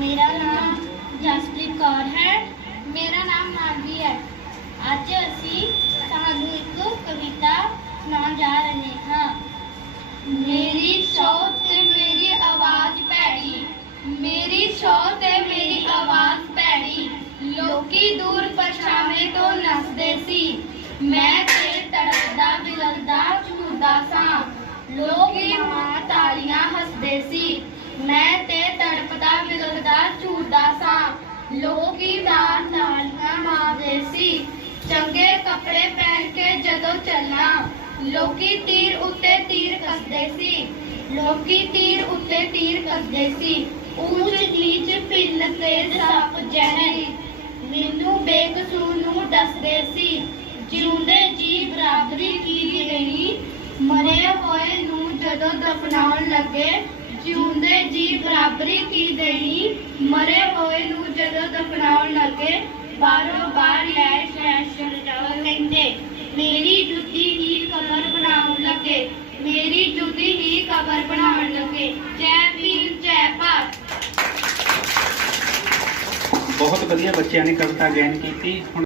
ਮੇਰਾ ਨਾਮ ਜਸਪ੍ਰੀਤ ਕੌਰ ਹੈ। ਮੇਰਾ ਨਾਮ ਮਾਨਵੀ ਹੈ। ਅੱਜ ਅਸੀਂ ਤੁਹਾਨੂੰ ਇੱਕ ਕਵਿਤਾ ਸੁਣਾਉਣ ਜਾ ਰਹੇ ਹਾਂ। ਮੇਰੀ ਸੌ ਤੇ ਮੇਰੀ ਆਵਾਜ਼ ਭੈੜੀ। ਮੇਰੀ ਸੌ ਤੇ ਮੇਰੀ ਆਵਾਜ਼ ਭੈੜੀ। ਲੋਕੀ ਦੂਰ ਪਛਾਵੇਂ ਤੋਂ ਨੱਸਦੇ ਸੀ। ਮੈਂ ਤੇ ਤੜਪਦਾ ਬਿਲਲਦਾ ਝੂਰਦਾ ਸਾਂ। ਲੋਕੀ ਮਾਂ ਤਾਲੀਆਂ ਹੱਸਦੇ ਸੀ। ਮੈਂ ਤੇ ਤੜਪਦਾ ਬਿਲਲਦਾ ਝੂਰਦਾ ਸਾਂ ਲੋਕੀ ਤਾਂ ਤਾਲੀਆਂ ਮਾਰਦੇ ਸੀ। ਚੰਗੇ ਕੱਪੜੇ ਪਹਿਨ ਕੇ ਜਦੋਂ ਚੱਲਾਂ, ਲੋਕੀ ਤੀਰ ਉੱਤੇ ਤੀਰ ਕੱਸਦੇ ਸੀ। ਲੋਕੀ ਤੀਰ ਉੱਤੇ ਤੀਰ ਕੱਸਦੇ ਸੀ। ਊਚ ਨੀਚ ਭਿੰਨ ਤੇ ਸੱਪ ਜਹਰੀ। ਮੈਨੂੰ ਬੇਕਸੂਰ ਨੂੰ ਦੱਸਦੇ ਸੀ, ਜਿਉਂਦੇ ਜੀ ਬਰਾਬਰੀ ਕੀ ਨਹੀਂ ਮਰੇ ਹੋਏ ਨੂੰ ਜਦੋਂ ਦਫਨਾਉਣ ਲੱਗੇ, ਜਿਉਂਦੇ ਜੀ ਬਰਾਬਰੀ ਕੀ ਦੇਣੀ? ਮਰੇ ਹੋਏ ਨੂੰ ਜਦੋਂ ਦਫਨਾਉਣ ਲੱਗੇ ਬਾਰੋ ਬਾਰ ਲੈ ਸ਼ੈਸ਼ਨ ਕਹਿੰਦੇ, ਮੇਰੀ ਜੁੱਤੀ ਹੀ ਕਬਰ ਬਣਾਉਣ ਲੱਗੇ, ਮੇਰੀ ਜੁੱਤੀ ਹੀ ਕਬਰ ਬਣਾਉਣ ਲੱਗੇ, ਜੈ ਭੀਮ, ਜੈ ਭਾਰਤ। ਬਹੁਤ ਵਧੀਆ ਬੱਚਿਆਂ ਨੇ ਕਵਿਤਾ ਗਾਇਨ ਕੀਤੀ। ਹੁਣ